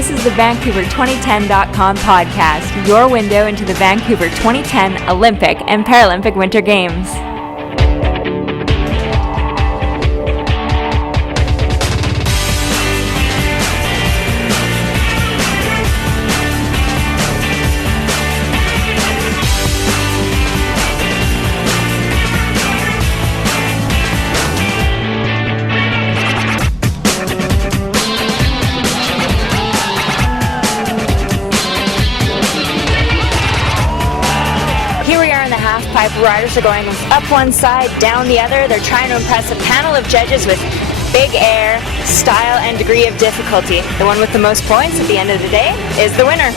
This is the Vancouver2010.com podcast, your window into the Vancouver 2010 Olympic and Paralympic Winter Games. Halfpipe riders are going up one side, down the other. They're trying to impress a panel of judges with big air, style, and degree of difficulty. The one with the most points at the end of the day is the winner.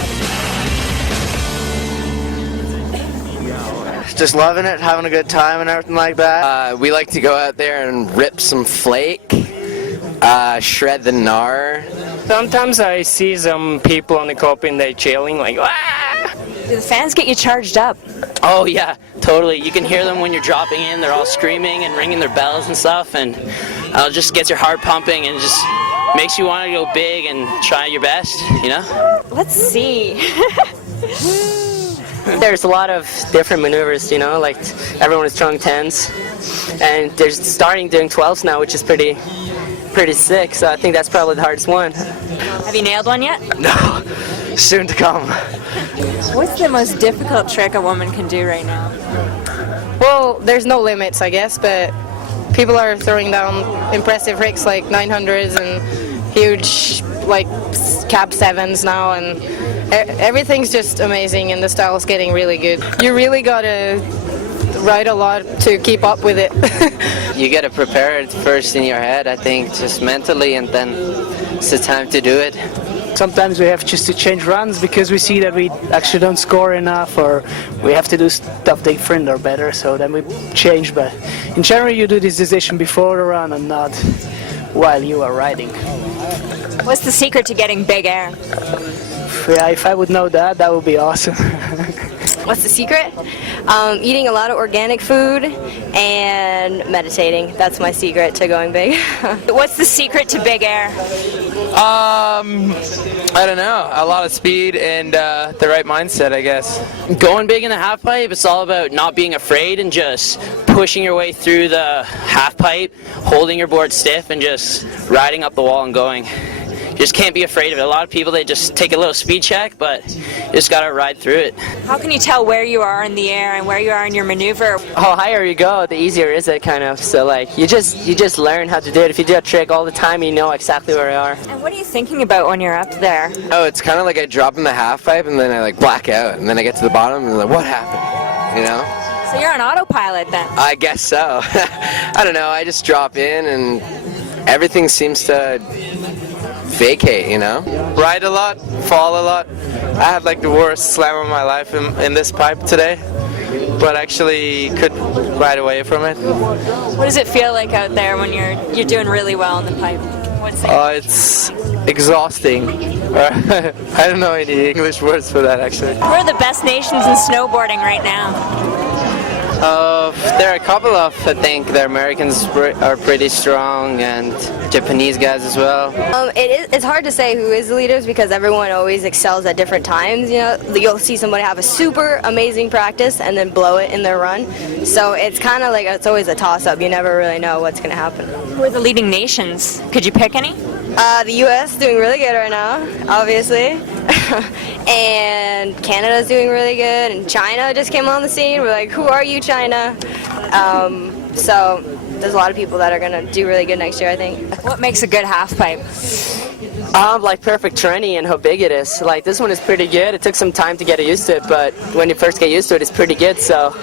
Just loving it, having a good time and everything like that. We like to go out there and rip some flake, shred the gnar. Sometimes I see some people on the cop and they're chilling like, ah! Do the fans get you charged up? Oh yeah, totally. You can hear them when you're dropping in. They're all screaming and ringing their bells and stuff, and it just gets your heart pumping and just makes you want to go big and try your best, you know? Let's see. There's a lot of different maneuvers, you know, like everyone is throwing 10s, and they're starting doing 12s now, which is pretty sick, so I think that's probably the hardest one. Have you nailed one yet? No, soon to come. What's the most difficult trick a woman can do right now? Well, there's no limits, I guess, but people are throwing down impressive rigs like 900s and huge like cab 7s now, and everything's just amazing, and the style's getting really good. You really gotta ride a lot to keep up with it. You gotta prepare it first in your head, I think, just mentally, and then it's the time to do it. Sometimes we have just to change runs because we see that we actually don't score enough, or we have to do stuff different or better, so then we change. But in general, you do this decision before the run and not while you are riding. What's the secret to getting big air? Yeah, if I would know that, that would be awesome. What's the secret? Eating a lot of organic food and meditating. That's my secret to going big. What's the secret to big air? I don't know, a lot of speed and the right mindset, I guess. Going big in the half pipe, it's all about not being afraid and just pushing your way through the half pipe, holding your board stiff and just riding up the wall and going. You just can't be afraid of it. A lot of people, they just take a little speed check, but you just gotta ride through it. How can you tell where you are in the air and where you are in your maneuver? Oh, higher you go, the easier is it, kind of. So like, you just learn how to do it. If you do a trick all the time, you know exactly where you are. And what are you thinking about when you're up there? Oh, it's kind of like I drop in the half pipe and then I like black out, and then I get to the bottom and I'm like, what happened? You know? So you're on autopilot then? I guess so. I don't know, I just drop in and everything seems to vacate, you know? Ride a lot, fall a lot. I had like the worst slam of my life in this pipe today, but actually could ride away from it. What does it feel like out there when you're doing really well in the pipe? It's exhausting. I don't know any English words for that, actually. Who are the best nations in snowboarding right now? There are a couple of, I think, the Americans are pretty strong, and Japanese guys as well. It's hard to say who is the leaders because everyone always excels at different times. You know, you'll see somebody have a super amazing practice and then blow it in their run. So it's kind of like it's always a toss-up. You never really know what's going to happen. Who are the leading nations? Could you pick any? The U.S. doing really good right now, obviously. And Canada's doing really good, and China just came on the scene. We're like, who are you, China? So there's a lot of people that are going to do really good next year, I think. What makes a good half pipe? Like perfect training and how big it is. Like this one is pretty good. It took some time to get used to it, but when you first get used to it, it's pretty good. So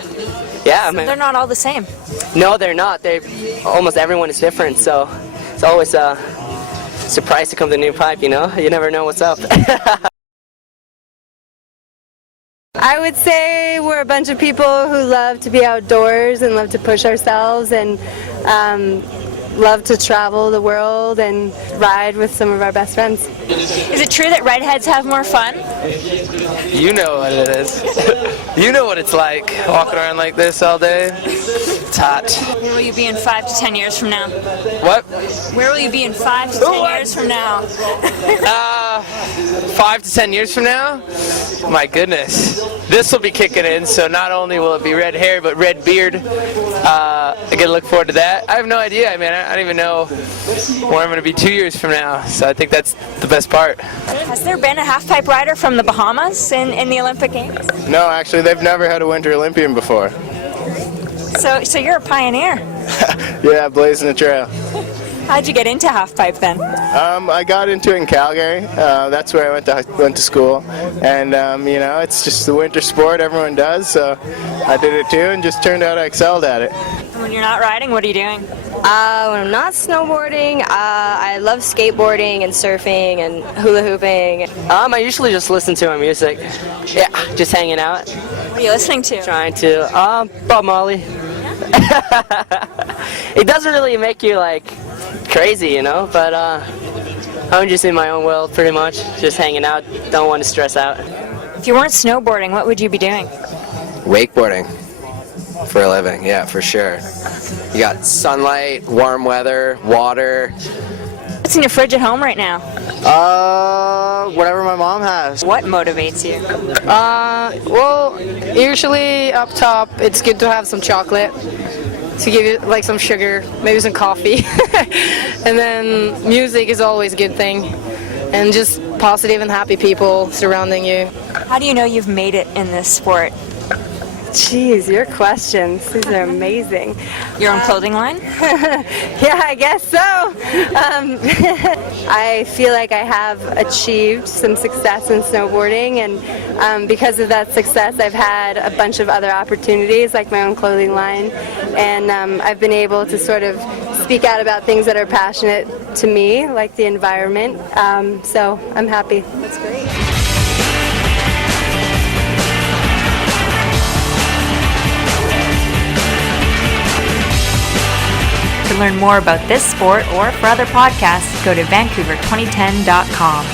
yeah, I mean, they're not all the same. No, they're not. Almost everyone is different. So it's always a surprise to come to a new pipe. You know, you never know what's up. I would say we're a bunch of people who love to be outdoors and love to push ourselves and love to travel the world and ride with some of our best friends. Is it true that redheads have more fun? You know what it is. You know what it's like, walking around like this all day. It's hot. Where will you be in 5 to 10 years from now? What? Where will you be in 5 to 10 years from now? 5 to 10 years from now, my goodness, this will be kicking in. So not only will it be red hair, but red beard. I get to look forward to that. I have no idea. I mean, I don't even know where I'm going to be 2 years from now. So I think that's the best part. Has there been a half-pipe rider from the Bahamas in the Olympic Games? No, actually, they've never had a Winter Olympian before. So you're a pioneer. Yeah, blazing the trail. How'd you get into half-pipe then? I got into it in Calgary. That's where I went to school, and you know, it's just the winter sport everyone does. So I did it too, and just turned out I excelled at it. When you're not riding, what are you doing? When I'm not snowboarding, I love skateboarding and surfing and hula hooping. I usually just listen to my music. Yeah, just hanging out. What are you listening to? Trying to, Bob Marley. It doesn't really make you like crazy, you know, but I'm just in my own world pretty much, just hanging out, don't want to stress out. If you weren't snowboarding, what would you be doing? Wakeboarding for a living, yeah, for sure. You got sunlight, warm weather, water. What's in your fridge at home right now? Whatever my mom has. What motivates you? Well, usually up top, it's good to have some chocolate to give you like some sugar, maybe some coffee. And then music is always a good thing. And just positive and happy people surrounding you. How do you know you've made it in this sport? Jeez, your questions. These are amazing. Your own clothing line? Yeah, I guess so. I feel like I have achieved some success in snowboarding, and because of that success, I've had a bunch of other opportunities, like my own clothing line, and I've been able to sort of speak out about things that are passionate to me, like the environment. So I'm happy. That's great. To learn more about this sport or for other podcasts, go to vancouver2010.com.